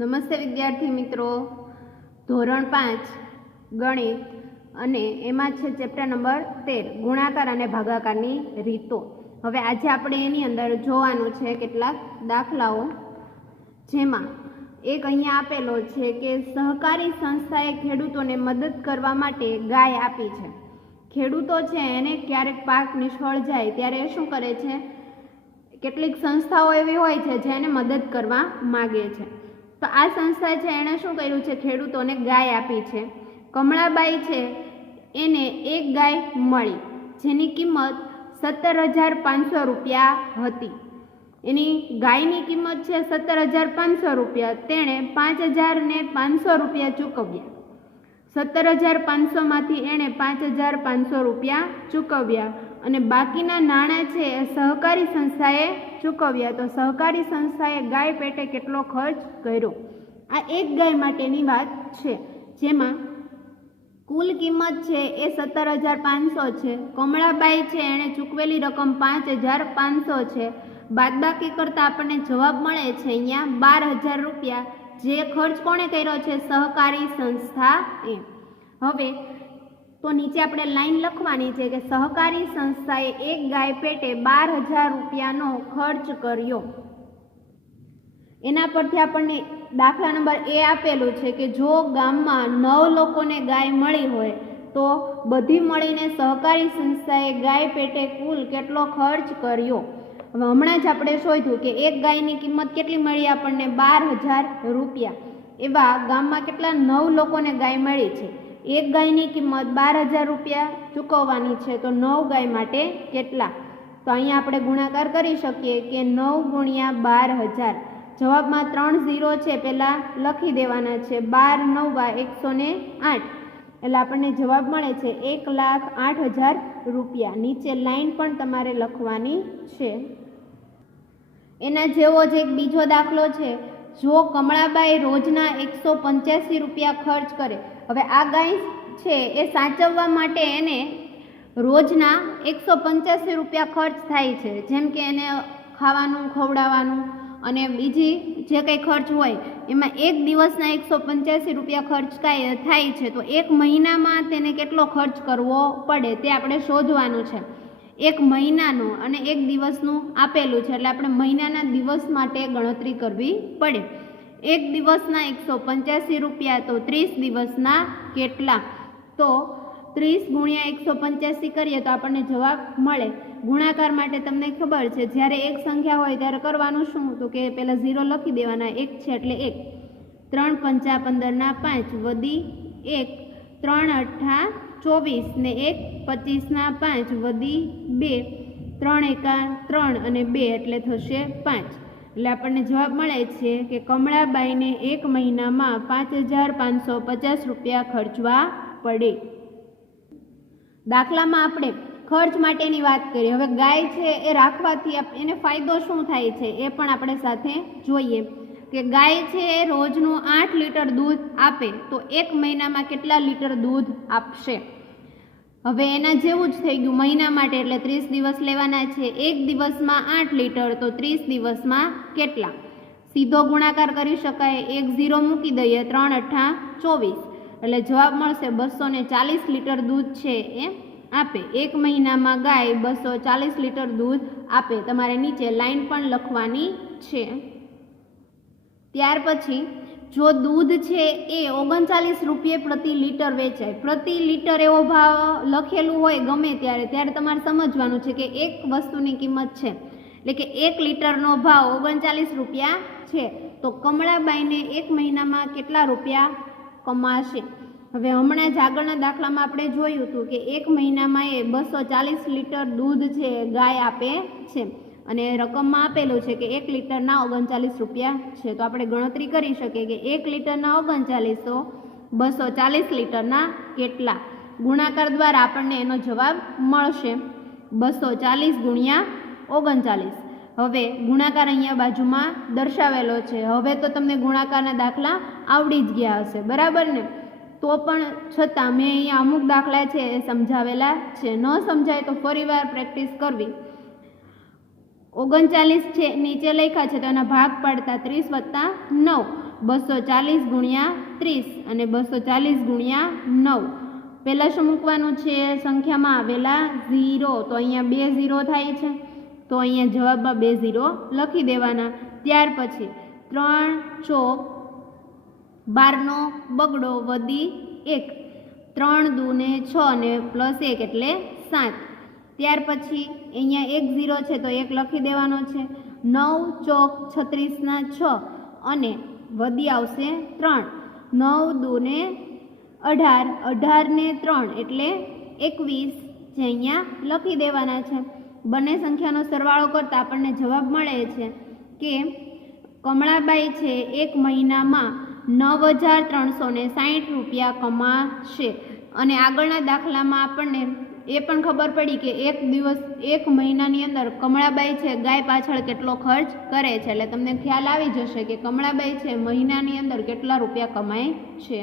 નમસ્તે વિદ્યાર્થી મિત્રો, ધોરણ 5 ગણિત અને એમાં છે ચેપ્ટર નંબર 13 ગુણાકાર અને ભાગાકારની રીતો. હવે આજે આપણે એની અંદર જોવાનું છે કેટલાક દાખલાઓ, જેમાં એક અહીંયા આપેલો છે કે સહકારી સંસ્થાએ ખેડૂતોને મદદ કરવા માટે ગાય આપી છે. ખેડૂતો છે એને ક્યારેક પાક નિષ્ફળ જાય ત્યારે શું કરે છે, કેટલીક સંસ્થાઓ એવી હોય છે જેને મદદ કરવા માગે છે. તો આ સંસ્થા છે એણે શું કર્યું છે, ખેડૂતોને ગાય આપી છે. કમળાબાઈ છે એને એક ગાય મળી જેની કિંમત 17,500 રૂપિયા હતી. એની ગાયની કિંમત છે 17,500 રૂપિયા. તેણે 5,500 રૂપિયા ચૂકવ્યા. 17,500 માંથી એણે 5,500 રૂપિયા ચૂકવ્યા અને બાકીના નાણાં છે એ સહકારી સંસ્થાએ ચૂકવ્યા. તો સહકારી સંસ્થાએ ગાય પેટે કેટલો ખર્ચ કર્યો? આ એક ગાય માટેની વાત છે, જેમાં કુલ કિંમત છે એ 17,500 છે. કમળાબાઈ છે એણે ચૂકવેલી રકમ 5,500 છે. બાદબાકી કરતાં આપણને જવાબ મળે છે અહીંયા 12,000 રૂપિયા, જે ખર્ચ કોણે કર્યો છે? સહકારી સંસ્થાએ. હવે તો નીચે આપણે લાઈન લખવાની છે કે સહકારી સંસ્થાએ એક ગાય પેટે 12,000 રૂપિયાનો ખર્ચ કર્યો. એના પરથી આપણને દાખલા નંબર એ આપેલું છે કે જો ગામમાં 9 લોકોને ગાય મળી હોય તો બધી મળીને સહકારી સંસ્થાએ ગાય પેટે કુલ કેટલો ખર્ચ કર્યો. હવે હમણાં જ આપણે શોધ્યું કે એક ગાયની કિંમત કેટલી મળી આપણને? 12,000 રૂપિયા. એવા ગામમાં કેટલા 9 લોકોને ગાય મળી છે. એક ગાયની કિંમત 12,000 રૂપિયા ચૂકવવાની છે, તો 9 ગાય માટે કેટલા? તો અહીંયા આપણે ગુણાકાર કરી શકીએ કે 9 ગુણ્યા 12,000. જવાબમાં 3 0 છે, પહેલાં લખી દેવાના છે. 12 9 108, એટલે આપણને જવાબ મળે છે 1,08,000 રૂપિયા. નીચે લાઈન પણ તમારે લખવાની છે. એના જેવો જ એક બીજો દાખલો છે. જો કમળાબાઈ રોજના 185 રૂપિયા ખર્ચ કરે. હવે આ ગાય છે એ સાચવવા માટે એને રોજના 185 રૂપિયા ખર્ચ થાય છે, જેમ કે એને ખાવાનું ખવડાવવાનું અને બીજી જે કંઈ ખર્ચ હોય એમાં એક દિવસના 185 રૂપિયા ખર્ચ થાય છે. તો એક મહિનામાં તેને કેટલો ખર્ચ કરવો પડે તે આપણે શોધવાનું છે. એક મહિનાનું અને એક દિવસનું આપેલું છે, એટલે આપણે મહિનાના દિવસ માટે ગણતરી કરવી પડે. એક દિવસના 185 રૂપિયા, તો 30 દિવસના કેટલા? તો 30 ગુણ્યા 185 કરીએ તો આપણને જવાબ મળે. ગુણાકાર માટે તમને ખબર છે, જ્યારે એક સંખ્યા હોય ત્યારે કરવાનું શું? તો કે પહેલાં 0 લખી દેવાના. 1 છે એટલે 1. 3 5 15 ના 5 વધી 1, 3 8 24 ને 1 25 ના 5 વધી 2, 3 1 3 અને 2 એટલે થશે 5. એટલે આપણને જવાબ મળે છે કે કમળાબાઈને એક મહિનામાં 5,550 રૂપિયા ખર્ચવા પડે. દાખલામાં આપણે ખર્ચ માટેની વાત કરીએ. હવે ગાય છે એ રાખવાથી એને ફાયદો શું થાય છે એ પણ આપણે સાથે જોઈએ કે ગાય છે એ રોજનું 8 લીટર દૂધ આપે તો એક મહિનામાં કેટલા લીટર દૂધ આપશે? હવે એના જેવું જ થઈ ગયું મહિના માટે, એટલે 30 દિવસ લેવાના છે. એક દિવસમાં 8 લીટર, તો 30 દિવસમાં કેટલા? સીધો ગુણાકાર કરી શકાય. 1 0 મૂકી દઈએ. 3 8 24, એટલે જવાબ મળશે 240 લીટર દૂધ છે એ આપે. એક મહિનામાં ગાય 240 લીટર દૂધ આપે. તમારે નીચે લાઈન પણ લખવાની છે. ત્યાર પછી જો દૂધ છે એ 39 રૂપિયે પ્રતિ લીટર વેચાય, પ્રતિ લીટર એવો ભાવ લખેલું હોય ગમે ત્યારે તમારે સમજવાનું છે કે એક વસ્તુની કિંમત છે, એટલે કે 1 લીટરનો ભાવ 39 રૂપિયા છે. તો કમળાબાઈને એક મહિનામાં કેટલા રૂપિયા કમાશે? હવે હમણાં જ આગળના દાખલામાં આપણે જોયું હતું કે એક મહિનામાં એ 240 લીટર દૂધ છે ગાય આપે છે અને રકમમાં આપેલું છે કે 1 લીટરના 39 રૂપિયા છે. તો આપણે ગણતરી કરી શકીએ કે 1 લીટરના 39, તો 240 લીટરના કેટલા? ગુણાકાર દ્વારા આપણને એનો જવાબ મળશે 240 ગુણ્યા 39. હવે ગુણાકાર અહીંયા બાજુમાં દર્શાવેલો છે. હવે તો તમને ગુણાકારના દાખલા આવડી જ ગયા હશે, બરાબર ને? તો પણ છતાં મેં અહીંયા અમુક દાખલા છે એ સમજાવેલા છે. ન સમજાય તો ફરીવાર પ્રેક્ટિસ કરવી. 39 છે નીચે લખ્યા છે તો એના ભાગ પાડતા 30 + 9 240 ગુણ્યા 30 અને 240 ગુણ્યા 9. પહેલાં શું મૂકવાનું છે? સંખ્યામાં આવેલા 0. તો અહીંયા 2 0 થાય છે, તો અહીંયા જવાબમાં 2 0 લખી દેવાના. ત્યાર પછી 3 ચોક 12નો બગડો વધી 1, 3 દૂને 6 અને +1 એટલે 7. ત્યાર પછી અહીંયા 1 0 છે, તો 1 લખી દેવાનો છે. 9 ચોક 36ના 6 અને વધી આવશે 3. 9 દૂને 18, 18 ને 3 એટલે 21 જે અહીંયા લખી દેવાના છે. બંને સંખ્યાનો સરવાળો કરતાં આપણને જવાબ મળે છે કે કમળાબાઈ છે એક મહિનામાં 9,360 રૂપિયા કમાશે. અને આગળના દાખલામાં આપણને એ પણ ખબર પડી કે એક મહિનાની અંદર કમળાબાઈ છે ગાય પાછળ કેટલો ખર્ચ કરે છે. એટલે તમને ખ્યાલ આવી જશે કે કમળાબાઈ છે મહિનાની અંદર કેટલા રૂપિયા કમાય છે.